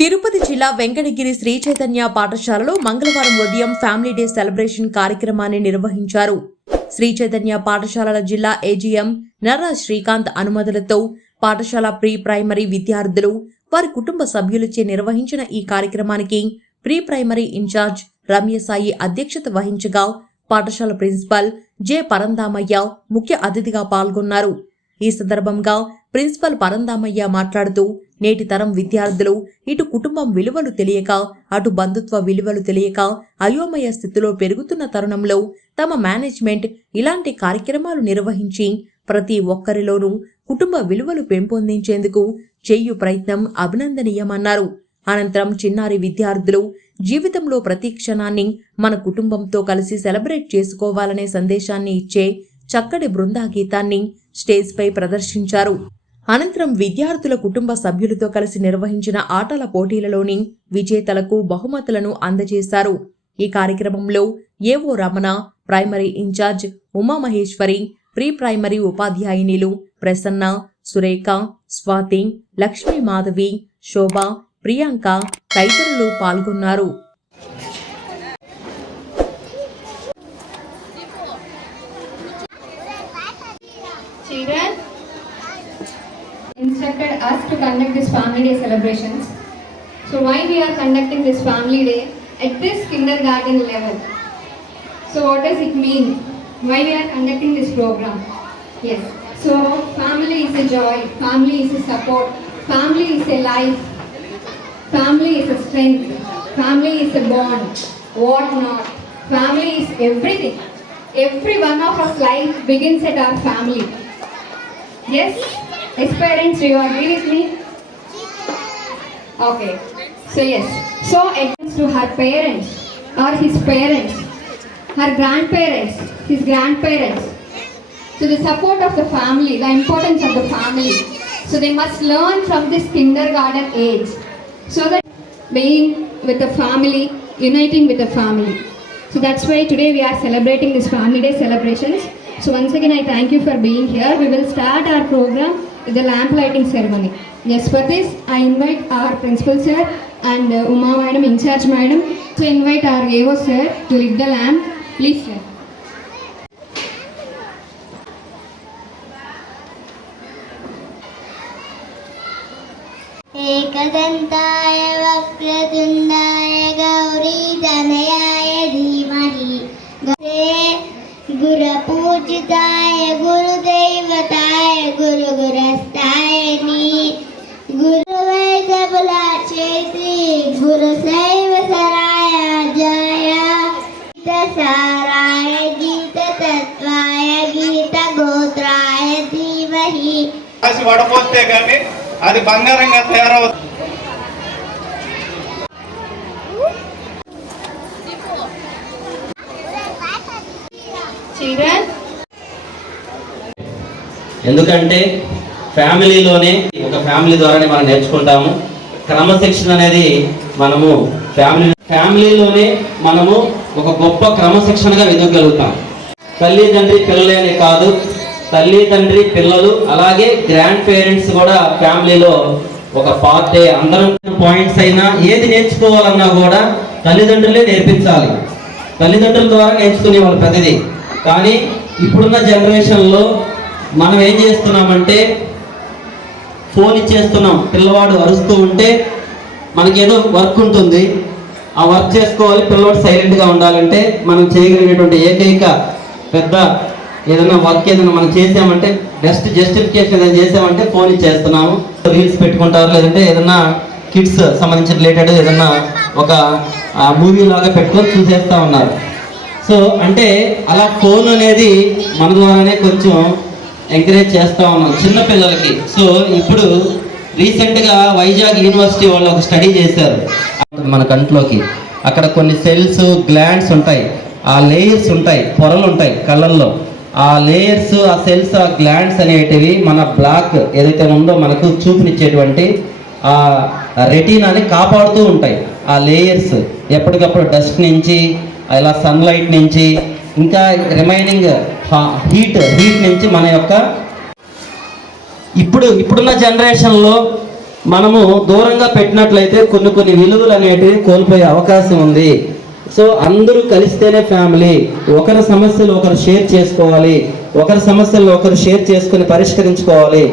తిరుపతి జిల్లా వెంకటగిరి శ్రీ చైతన్య పాఠశాలలో మంగళవారం ఉదయం ఫ్యామిలీ డే సెలబ్రేషన్ కార్యక్రమాన్ని నిర్వహించారు. శ్రీ చైతన్య పాఠశాలల జిల్లా ఏజీఎం నర్రా శ్రీకాంత్ అనుమతులతో పాఠశాల ప్రీ ప్రైమరీ విద్యార్థులు వారి కుటుంబ సభ్యులచే నిర్వహించిన ఈ కార్యక్రమానికి ప్రీ ప్రైమరీ ఇన్ఛార్జ్ రమ్యసాయి అధ్యక్షత వహించగా పాఠశాల ప్రిన్సిపల్ జె పరందామయ్య ముఖ్య అతిథిగా పాల్గొన్నారు. ఈ సందర్భంగా ప్రిన్సిపల్ పరందామయ్య మాట్లాడుతూ నేటి తరం విద్యార్థులు ఇటు కుటుంబం విలువలు తెలియక అటు బంధుత్వ విలువలు తెలియక అయోమయ స్థితిలో పెరుగుతున్న తరుణంలో తమ మేనేజ్మెంట్ ఇలాంటి కార్యక్రమాలు నిర్వహించి ప్రతి ఒక్కరిలోనూ కుటుంబ విలువలు పెంపొందించేందుకు చేయు ప్రయత్నం అభినందనీయమన్నారు. అనంతరం చిన్నారి విద్యార్థులు జీవితంలో ప్రతి క్షణాన్ని మన కుటుంబంతో కలిసి సెలబ్రేట్ చేసుకోవాలనే సందేశాన్ని ఇచ్చే చక్కటి బృందా గీతాన్ని స్టేజ్ పై ప్రదర్శించారు. అనంతరం విద్యార్థుల కుటుంబ సభ్యులతో కలిసి నిర్వహించిన ఆటల పోటీలలోని విజేతలకు బహుమతులను అందజేశారు. ఈ కార్యక్రమంలో ఏవో Ramana, primary in-charge Umamaheshwari, pre primary ఉపాధ్యాయునిలు ప్రసన్న, సురేఖ, స్వాతి, లక్ష్మీ మాధవి, శోభ, ప్రియాంక తదితరులు పాల్గొన్నారు. Children instructed us to conduct this family day celebrations. So why we are conducting this family day at this kindergarten level? So what does it mean? Why we are conducting this program? Yes. So family is a joy, family is a support, family is a life, family is a strength, family is a bond, what not. Family is everything. Every one of us life begins at our family. Yes? As parents, do you agree with me? Okay. So yes. So it to her parents or his parents, her grandparents, his grandparents. So the support of the family, the importance of the family. So they must learn from this kindergarten age. So that being with the family, uniting with the family. So that's why today we are celebrating this family day celebrations. So once again I thank you for being here. We will start our program with the lamp lighting ceremony. Yes, for this I invite our principal sir and Uma madam, in charge madam, to invite our AO sir to lit the lamp. Please sir. एकदन्ताय वक्रतुण्डाय गौरीतनयाय धीमहि गुरुपूजिताय गुरुदैवताय गुरुगुरस्ताय गुरुवैदबुलाचेति गुरुसैवसराय जय गीतसाराय गीततत्त्वाय गीतगोत्राय धीमहि వడపోస్తే కానీ అది బంగారంగా తయారవుతుంది. ఎందుకంటే ఫ్యామిలీలోనే ఒక ఫ్యామిలీ ద్వారానే మనం నేర్చుకుంటాము. క్రమశిక్షణ అనేది మనము ఫ్యామిలీలోనే మనము ఒక గొప్ప క్రమశిక్షణగా ఎదగలుగుతాం. తల్లిదండ్రి పిల్లలేని కాదు, తల్లి తండ్రి పిల్లలు అలాగే గ్రాండ్ పేరెంట్స్ కూడా ఫ్యామిలీలో ఒక పార్టే. అందరం పాయింట్స్ అయినా ఏది నేర్చుకోవాలన్నా కూడా తల్లిదండ్రులే నేర్పించాలి. తల్లిదండ్రుల ద్వారా నేర్చుకునేవాళ్ళు ప్రతిదీ. కానీ ఇప్పుడున్న జనరేషన్లో మనం ఏం చేస్తున్నామంటే ఫోన్ ఇచ్చేస్తున్నాం. పిల్లవాడు అరుస్తూ ఉంటే మనకేదో వర్క్ ఉంటుంది, ఆ వర్క్ చేసుకోవాలి, పిల్లవాడు సైలెంట్గా ఉండాలంటే మనం చేయగలిగినటువంటి ఏకైక పెద్ద ఏదైనా వర్క్ ఏదైనా మనం చేసామంటే బెస్ట్ జస్టిఫికేషన్ ఏదైనా చేసామంటే ఫోన్ ఇచ్చేస్తున్నాము. రీల్స్ పెట్టుకుంటారు, లేదంటే ఏదైనా కిడ్స్ సంబంధించిన రిలేటెడ్ ఏదైనా ఒక మూవీ లాగా పెట్టుకొని చూసేస్తూ ఉన్నారు. సో అంటే అలా ఫోన్ అనేది మన ద్వారానే కొంచెం ఎంకరేజ్ చేస్తూ ఉన్నాం చిన్నపిల్లలకి. సో ఇప్పుడు రీసెంట్గా వైజాగ్ యూనివర్సిటీ వాళ్ళు ఒక స్టడీ చేశారు మన కంట్లోకి. అక్కడ కొన్ని సెల్స్, గ్లాండ్స్ ఉంటాయి, ఆ లేయర్స్ ఉంటాయి, పొరలు ఉంటాయి కళ్ళల్లో. ఆ లేయర్స్, ఆ సెల్స్, ఆ గ్లాండ్స్ అనేటివి మన బ్లాక్ ఏదైతే ఉందో మనకు చూపునిచ్చేటువంటి ఆ రెటీనాని కాపాడుతూ ఉంటాయి. ఆ లేయర్స్ ఎప్పటికప్పుడు డస్ట్ నుంచి, ఇలా సన్లైట్ నుంచి, ఇంకా రిమైనింగ్ హీట్ నుంచి మన యొక్క ఇప్పుడున్న జనరేషన్లో మనము దూరంగా పెట్టినట్లయితే కొన్ని విలువలు అనేటివి కోల్పోయే అవకాశం ఉంది. సో అందరూ కలిస్తేనే ఫ్యామిలీ. ఒకరి సమస్యలు ఒకరు షేర్ చేసుకోవాలి, ఒకరి సమస్యలు ఒకరు షేర్ చేసుకొని పరిష్కరించుకోవాలి,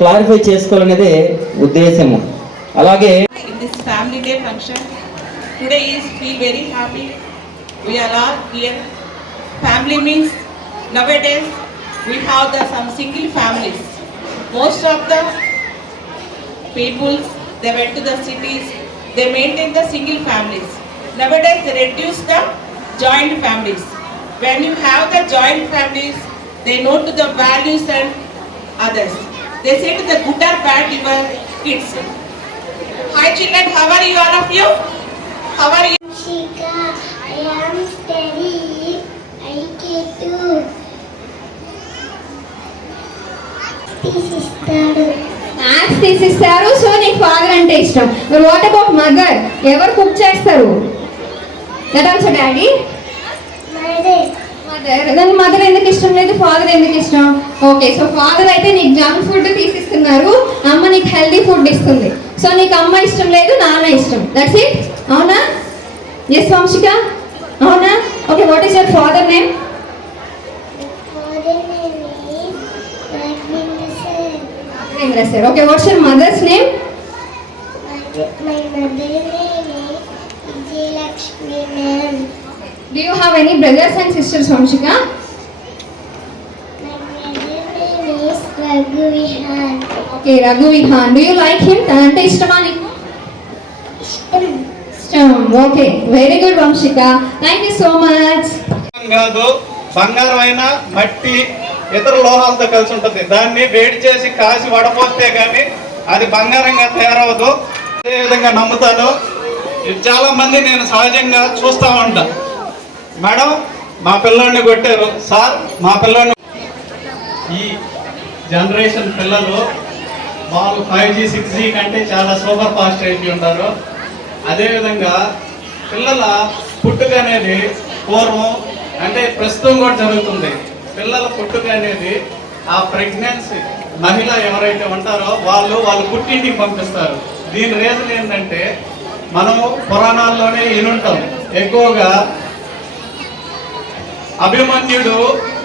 క్లారిఫై చేసుకోవాలనేదే ఉద్దేశము. అలాగే in this family day function. Today is feel very happy. We are all here. Family means nowadays we have some single families. Most of the people, they went to the cities, they maintain the single families. Nowadays they reduce the joint families. When you have the joint families, they know to the values and others. They say to the good or bad your kids. Hi children, how are you all of you? How are you? Shika, I am steady. I get to తీసిస్తాడు. Maths తీసిస్తారు. So నీకు father అంటే ఇష్టం. మరి what about mother? ఎవరు cook చేస్తారు? That also daddy. Mother. దాని mother ఎందుకు ఇష్టం లేదు, ఫాదర్ ఎందుకు ఇష్టం? ఓకే, సో ఫాదర్ అయితే నీకు జంక్ ఫుడ్ తీసిస్తున్నారు, అమ్మ నీకు హెల్దీ ఫుడ్ ఇస్తుంది. సో నీకు అమ్మ ఇష్టం లేదు, నాన్న ఇష్టం. That's it. అవునా? ఎస్ వంశిక, అవునా? Okay, what is your father name? Sir. Okay, what's your mother's name? My mother name is Vijayalakshmi ma'am. Do you have any brothers and sisters, Vanshika? My brother name is Raghuvihan. Okay, Raghuvihan. Do you like him? Tante ishtama నీకు? ఇష్టం. Okay, very good Vanshika. Thank you so much. కాదు, బంగారం అయినా మట్టి ఇతర లోహాలతో కలిసి ఉంటుంది. దాన్ని వేడి చేసి కాసి వడపోస్తే గానీ అది బంగారంగా తయారవదు. అదే విధంగా నమ్ముతాను. ఇది చాలా మంది నేను సహజంగా చూస్తా ఉంటా. మేడం మా పిల్లోడిని కొట్టారు, సార్ మా పిల్లోడిని. ఈ జనరేషన్ పిల్లలు వాళ్ళు 5G 6G కంటే చాలా సూపర్ ఫాస్ట్ అయిపోయి ఉంటారు. అదేవిధంగా పిల్లల పుట్టుక అనేది పూర్వం అంటే ప్రస్తుతం కూడా జరుగుతుంది. పిల్లల పుట్టుక అనేది ఆ ప్రెగ్నెన్సీ మహిళ ఎవరైతే ఉంటారో వాళ్ళు పుట్టింటికి పంపిస్తారు. దీని రీజన్ ఏంటంటే మనం పురాణాల్లోనే వినుంటాం. ఎక్కువగా అభిమన్యుడు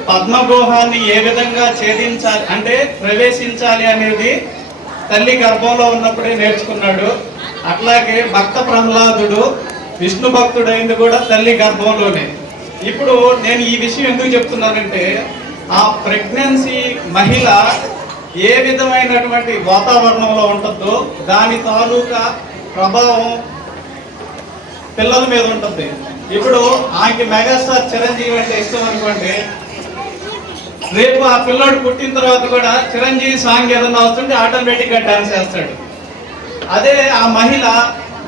పద్మవ్యూహాన్ని ఏ విధంగా ఛేదించాలి అంటే ప్రవేశించాలి అనేది తల్లి గర్భంలో ఉన్నప్పుడే నేర్చుకున్నాడు. అట్లాగే భక్త ప్రహ్లాదుడు విష్ణు భక్తుడైంది కూడా తల్లి గర్భంలోనే. ఇప్పుడు నేను ఈ విషయం ఎందుకు చెప్తున్నానంటే ఆ ప్రెగ్నెన్సీ మహిళ ఏ విధమైనటువంటి వాతావరణంలో ఉంటుందో దాని తాలూకా ప్రభావం పిల్లల మీద ఉంటుంది. ఇప్పుడు ఆమెకి మెగాస్టార్ చిరంజీవి అంటే ఇష్టం అనుకోండి, రేపు ఆ పిల్లోడు పుట్టిన తర్వాత కూడా చిరంజీవి సాంగ్ ఏదన్నా వస్తుంటే ఆటోమేటిక్గా డాన్స్ చేస్తాడు. అదే ఆ మహిళ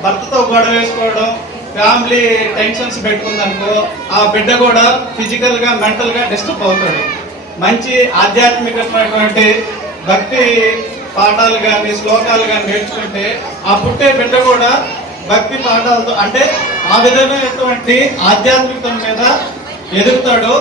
భర్తతో గొడవ వేసుకోవడం, ఫ్యామిలీ టెన్షన్స్ పెట్టుకుందనుకో ఆ బిడ్డ కూడా ఫిజికల్గా మెంటల్గా డిస్టర్బ్ అవుతాడు. మంచి ఆధ్యాత్మికమైనటువంటి భక్తి పాఠాలు కానీ శ్లోకాలు కానీ నేర్చుకుంటే ఆ పుట్టే బిడ్డ కూడా భక్తి పాఠాలతో అంటే ఆ విధమైనటువంటి ఆధ్యాత్మికత మీద ఎదుగుతాడు.